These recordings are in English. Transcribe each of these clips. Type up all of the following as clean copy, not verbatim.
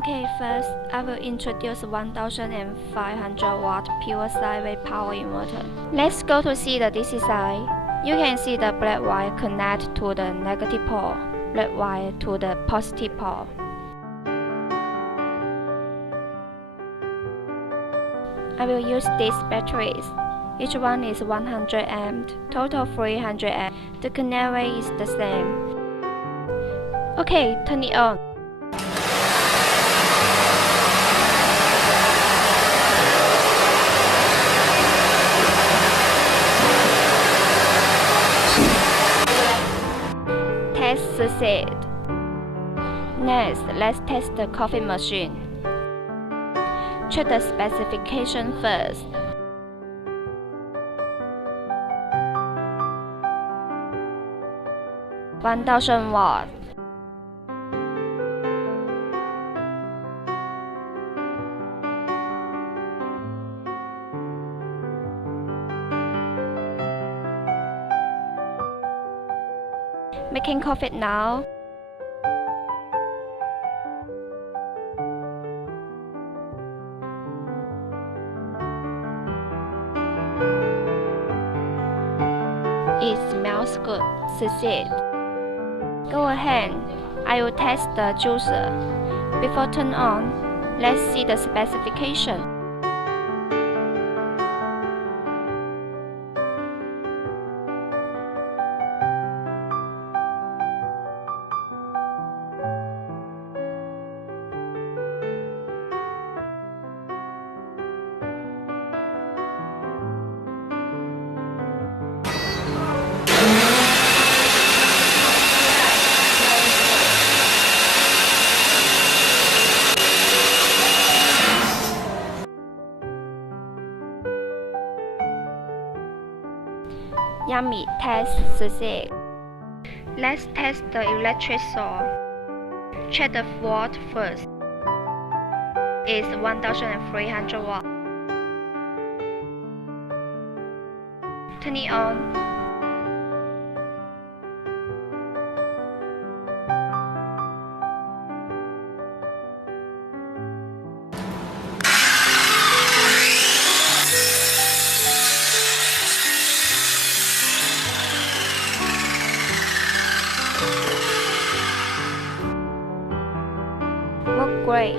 Okay, first I will introduce 1500 watt pure sine wave power inverter. Let's go to see the DC side. You can see the black wire connect to the negative pole, red wire to the positive pole. I will use these batteries. Each one is 100 amp, total 300 amp. The connect rate is the same. Okay, turn it on. Test succeed. Next, let's test the coffee machine. Check the specification first. $1,000 Making coffee now. It smells good. Succeed. Go ahead. I will test the juicer. Before turn on, let's see the specification. Yummy, test succeed. Let's test the electric source. Check the watt first. It's 1300 watts. Turn it on. Work great.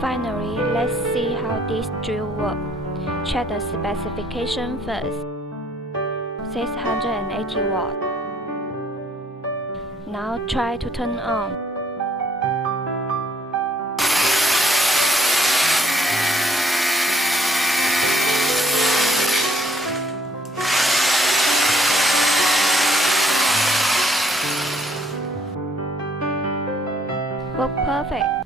Finally, let's see how this drill works. Check the specification first. 680 watts. Now try to turn on. Work perfect.